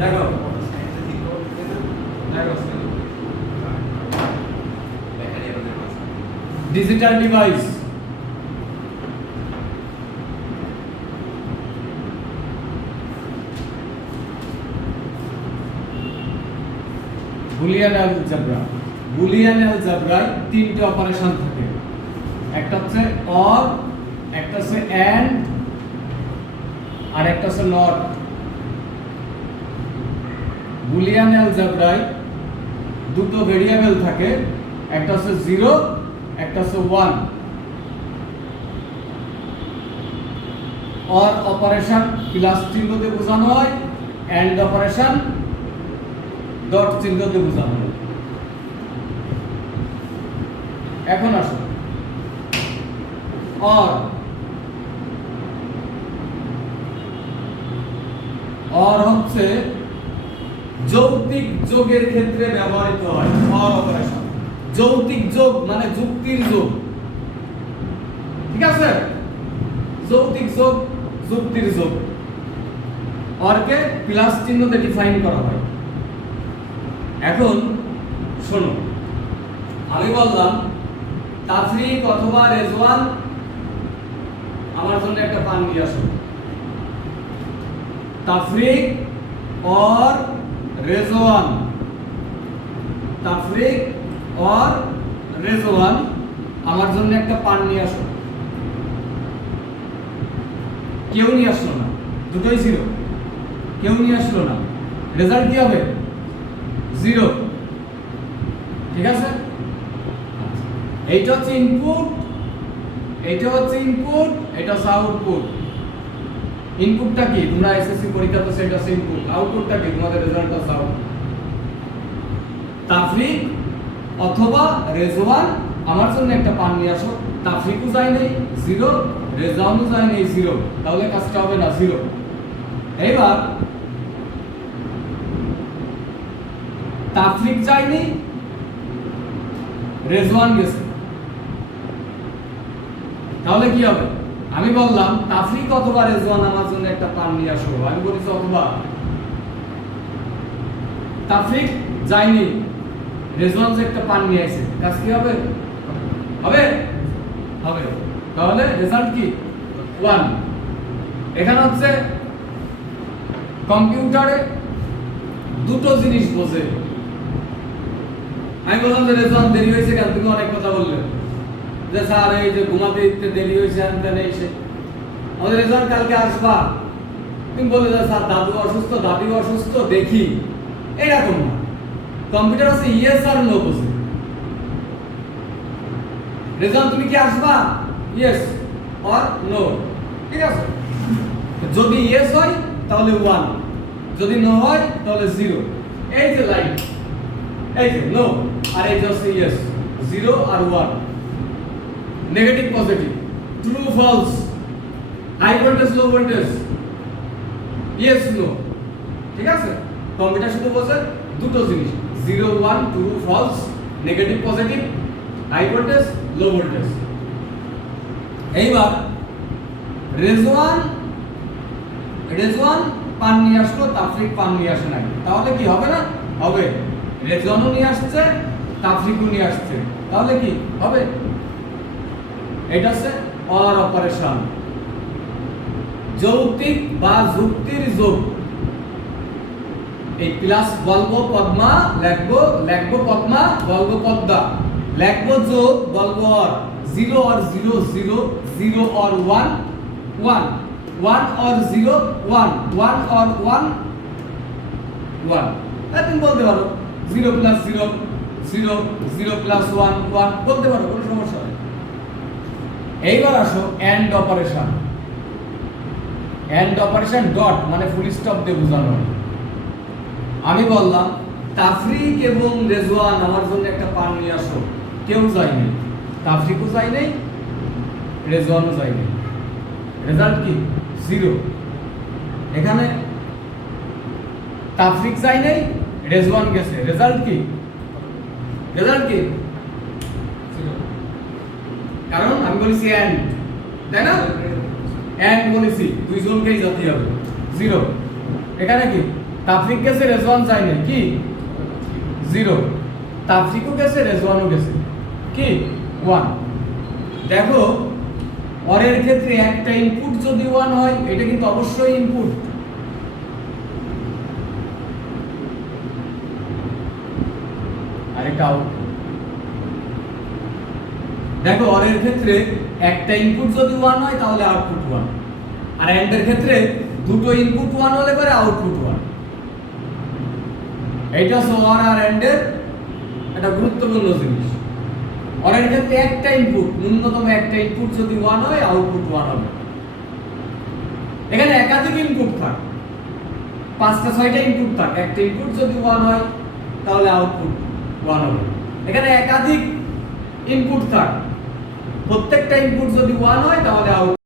দেখো digital device Boolean algebra Boolean অ্যালজেব্রায় তিনটে অপারেশন থাকে একটা হচ্ছে অর একটা হচ্ছে এন্ড আর একটা হচ্ছে নট বুলিয়ান অ্যালজেব্রায় দুটো ভেরিয়েবল থাকে একটা হচ্ছে 0 একটা হচ্ছে 1 অর অপারেশন প্লাস চিহ্ন দিয়ে বোঝানো হয় এন্ড অপারেশন ডট চিহ্ন দিয়ে বোঝানো হয় এখন আসো অর হচ্ছে যৌক্তিক যোগের ক্ষেত্রে ব্যবহৃত হয় অর অপারেশন যৌক্তিক যোগ মানে যুক্তির যোগ ঠিক আছে যৌক্তিক যোগ যুক্তির যোগ অরকে প্লাস চিহ্ন দিয়ে ডিফাইন করা হয় এখন শোনো আমি বললাম তাফরিক অথবা রেজওয়ান আমার জন্য একটা পান নিয়ে আসো তাফরিক और रेजवान তাফরিক और রেজওয়ান আমার জন্য একটা পান নিয়ে আসো কেউ নিয়ে আসলো না দুটোই ছিল কেউ নিয়ে আসলো না রেজাল্ট কি হবে 0 ঠিক আছে এইটা হচ্ছে ইনপুট এটা হচ্ছে ইনপুট এটা হচ্ছে আউটপুট ইনপুটটা কি তোমরা এসএসসি পরীক্ষা তো সেটা হচ্ছে ইনপুট আউটপুটটা কি তোমাদের রেজাল্টটা চাও তাফরিক অথবা রেজওয়ান আমার জন্য একটা পান নিয়ে আসো তাফরিকও যায় নাই 0 রেজওয়ানও যায় নাই 0 তাহলে কাজটা হবে না 0 এইবার তাফরিক যায়নি রেজওয়ান গেছে তাহলে কি হবে আমি বললাম তাফরিক অথবা রেজওয়ান আমার জন্য একটা পান নিয়ে আসো আমি বলেছি অথবা তাফরিক যায়নি রেজওয়ান যে একটা পান নিয়ে আসে কাজ কি হবে হবে হবে তাহলে রেজাল্ট কি 1 এখানে হচ্ছে কম্পিউটারে দুটো জিনিস বোঝে আমি বললাম যে রেজওয়ান দেরি হয়েছে কেন তুমি অনেক কথা বললে যে স্যার এই যে ঘুমাতে দিতে দেরি হয়েছে আনতে এসে আমাদের রেজওয়ান কালকে আসবা তুমি বলে যে স্যার দাদু অসুস্থ দাদি অসুস্থ দেখি এরকম না কম্পিউটার আছে ইয়েস আর নো বোঝে রেজওয়ান তুমি কি আসবা ইয়েস অর নো ঠিক আছে যদি ইয়েস হয় তাহলে 1 যদি নো হয় তাহলে 0 এই যে লাইন এই যে নো আর এই যে ইয়েস 0 আর 1 negative positive true false high voltage low voltage yes no ঠিক আছে কম্পিউটার শুধু বোঝে দুটো জিনিস 0 1 true false negative positive high voltage low voltage এইবার রেজওয়ান পান নিয়ে আসলো তাফরিক পান নিয়ে আসে নাই তাহলে কি হবে না হবে রেজওয়ানও নিয়ে আসছে তাফরিকও নিয়ে আসছে তাহলে কি হবে এটা হচ্ছে অর অপারেশন যৌক্তিক বা যুক্তির যোগ এই প্লাস বলবো পদ্মা লিখবো পদ্মা বলবো পদ্মা লিখবো যোগ বলবো অর 0 और 0 0 0 और 1 1 1 और 0 1 1 और 1 1 তুমি বলতে পারো 0 প্লাস 0 0 0 প্লাস 1 1 বলতে পারো কোনো সমস্যা নেই এইবার আসো এন্ড অপারেশন ডট মানে ফুল স্টপ দিয়ে বোঝানো হয় আমি বললাম তাফরিক এবং রেজওয়ান আমার জন্য একটা পান নিয়ে আসো কেউ যায়নি তাফরিকও যায় নাই রেজওয়ানও যায় নাই রেজাল্ট কি 0 এখানে তাফরিক যায় নাই রেজওয়ান গেছে রেজাল্ট কি 0 কারণ আমি বলেছি এন্ড তাই না এন্ড বলেছি দুইজনকেই যেতে হবে 0 এখানে কি তাফরিক গেছে রেজওয়ান যায় না কি 0, তাফরিকও গেছে রেজওয়ানও গেছে কি 1। দেখো অরের ক্ষেত্রে একটা ইনপুট যদি 1 হয় এটা কিন্তু অবশ্যই ইনপুট, আরেকটা আউটপুট। দেখো অরের ক্ষেত্রে একটা ইনপুট যদি 1 হয় তাহলে আউটপুট 1, আর এন্ড এর ক্ষেত্রে দুটো ইনপুট 1 হলে পরে আউটপুট 1। এইটা হচ্ছে অর আর এন্ড এর একটা গুরুত্বপূর্ণ জিনিস। অরের ক্ষেত্রে একটা ইনপুট, ন্যূনতম একটা ইনপুট যদি 1 হয় আউটপুট 1 হবে। এখানে একাধিক ইনপুট থাক, 5টা 6টা ইনপুট থাক, একটা ইনপুট যদি 1 হয় তাহলে আউটপুট 1 হবে। এখানে একাধিক ইনপুট থাক, প্রত্যেকটা ইনপুট যদি 1 হয় তাহলে আউটপুট